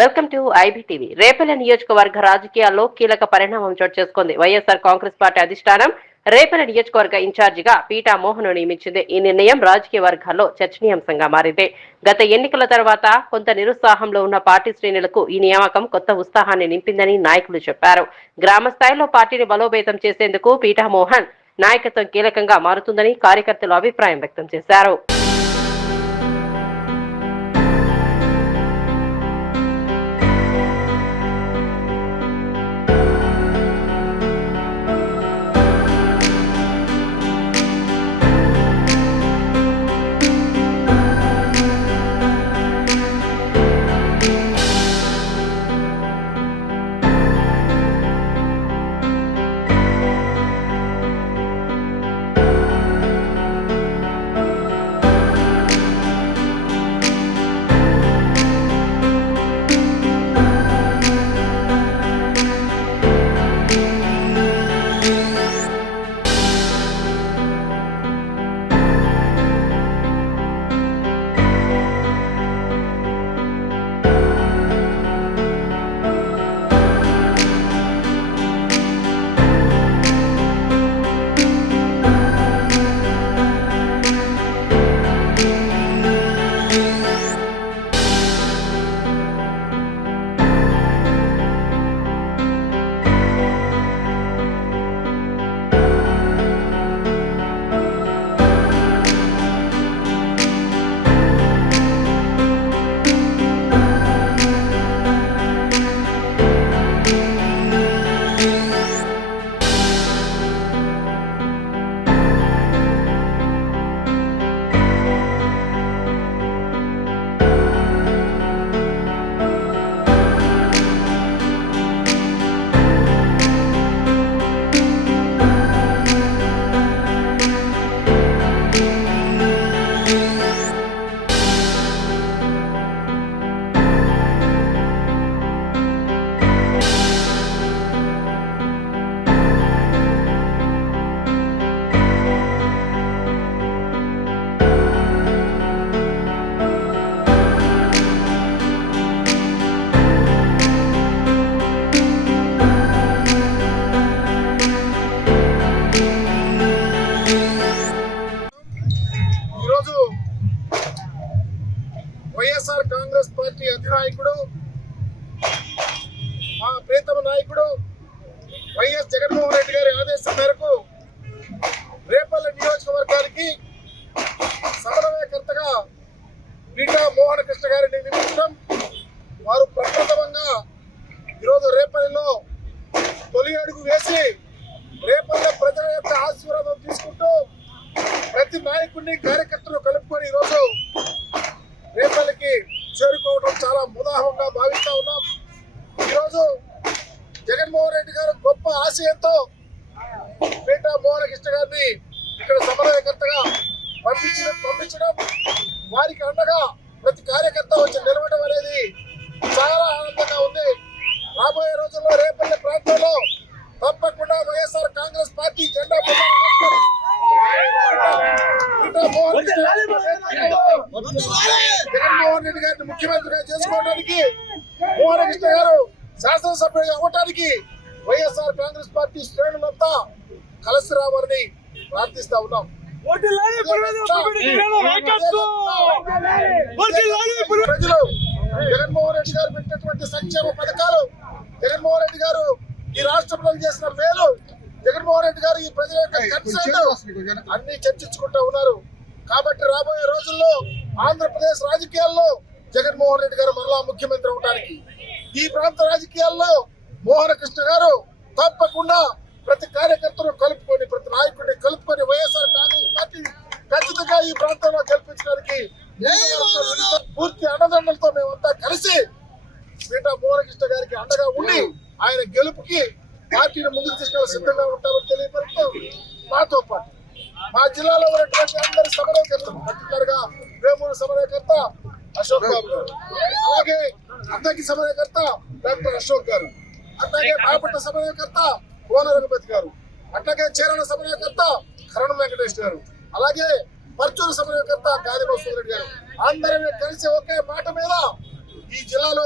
Welcome to IBTV. Repalle నియోజకవర్గ రాజకీయాల్లో కీలక పరిణామం చోటు చేసుకుంది. వైఎస్ఆర్ కాంగ్రెస్ పార్టీ అధిష్టానం రేపల్లె నియోజకవర్గ ఇన్ఛార్జిగా పీటా మోహన్ నియమించింది. ఈ నిర్ణయం రాజకీయ వర్గాల్లో చర్చనీయాంశంగా మారింది. గత ఎన్నికల తర్వాత కొంత నిరుత్సాహంలో ఉన్న పార్టీ శ్రేణులకు ఈ నియామకం కొత్త ఉత్సాహాన్ని నింపిందని నాయకులు చెప్పారు. గ్రామ స్థాయిలో పార్టీని బలోపేతం చేసేందుకు పీటా మోహన్ నాయకత్వం కీలకంగా మారుతుందని కార్యకర్తలు అభిప్రాయం వ్యక్తం చేశారు. వైఎస్ఆర్ కాంగ్రెస్ పార్టీ అధినాయకుడు మా ప్రియతమ నాయకుడు వైఎస్ జగన్మోహన్ రెడ్డి గారి ఆదేశం మేరకు రేపల్లె నియోజకవర్గానికి సమన్వయకర్తగా పీటా మోహన్ కృష్ణ గారిని నియమించడం, వారు ప్రప్రథమంగా ఈరోజు రేపల్లెలో తొలి అడుగు వేసి రేపల్లె ప్రజల యొక్క ఆశీర్వాదం తీసుకుంటూ ప్రతి నాయకుడిని కార్యకర్తలు కలుపుకొని ఈరోజు రేపల్లెకి చేరుకోవడం చాలా ముదాహంగా భావిస్తా ఉన్నాం. ఈరోజు జగన్మోహన్ రెడ్డి గారు గొప్ప ఆశయంతో పీటా మోహన్ కృష్ణ గారిని ఇక్కడ సమన్వయకర్తగా పంపించడం వారికి అండగా ప్రతి కార్యకర్త వచ్చి నిలవడం అనేది చాలా ఆనందంగా ఉంది. రాబోయే రోజుల్లో రేపల్లె ప్రాంతంలో తప్పకుండా వైఎస్ఆర్ కాంగ్రెస్ పార్టీ జెండా జగన్మోహన్ రెడ్డి గారిని ముఖ్యమంత్రిగా చేసుకోవడానికి, మోహన్ కృష్ణ గారు శాసనసభ్యుడిగా అవ్వడానికి వైఎస్ఆర్ కాంగ్రెస్ పార్టీ శ్రేణులంతా కలిసి రావాలని ప్రార్థిస్తా ఉన్నాం. ప్రజలు జగన్మోహన్ రెడ్డి గారు పెట్టినటువంటి సంక్షేమ పథకాలు, జగన్మోహన్ రెడ్డి గారు ఈ రాష్ట్రంలో చేసిన మేలు, జగన్మోహన్ రెడ్డి గారు ఈ ప్రజల యొక్క కన్సర్న్ అన్ని చర్చించుకుంటూ ఉన్నారు. కాబట్టి రాబోయే రోజుల్లో ఆంధ్రప్రదేశ్ రాజకీయాల్లో జగన్మోహన్ రెడ్డి గారు మరలా ముఖ్యమంత్రి అవడానికి, ఈ ప్రాంత రాజకీయాల్లో మోహన్ కృష్ణ గారు తప్పకుండా ప్రతి కార్యకర్తను కలుపుకొని, ప్రతి నాయకుడిని కలుపుకొని వైఎస్ఆర్ కాంగ్రెస్ పార్టీ ఖచ్చితంగా ఈ ప్రాంతంలో గెలిపించడానికి పూర్తి అండదండలతో మేమంతా కలిసి పీటా మోహన్ కృష్ణ గారికి అండగా ఉండి ఆయన గెలుపుకి పార్టీని ముందుకు తీసుకెళ్ళి సిద్ధంగా ఉంటామని తెలియపరుస్తూ, మాతో పాటు మా జిల్లాలో ఉన్నటువంటి అందరి సమన్వయకర్తలు, పర్టికులర్గా వేమూరు సమన్వయకర్త అశోక్ బాబు గారు, అలాగే అద్దకి సమన్వయకర్త డాక్టర్ అశోక్ గారు, అట్లాగే బాపట్ల సమన్వయకర్త కోన రఘుపతి గారు, అట్లాగే చేరణ సమన్వయకర్త కరణం వెంకటేష్ గారు, అలాగే పర్చూరు సమన్వయకర్త గాదిబోసు రెడ్డి గారు, అందరం కలిసి ఒకే మాట మీద ఈ జిల్లాలో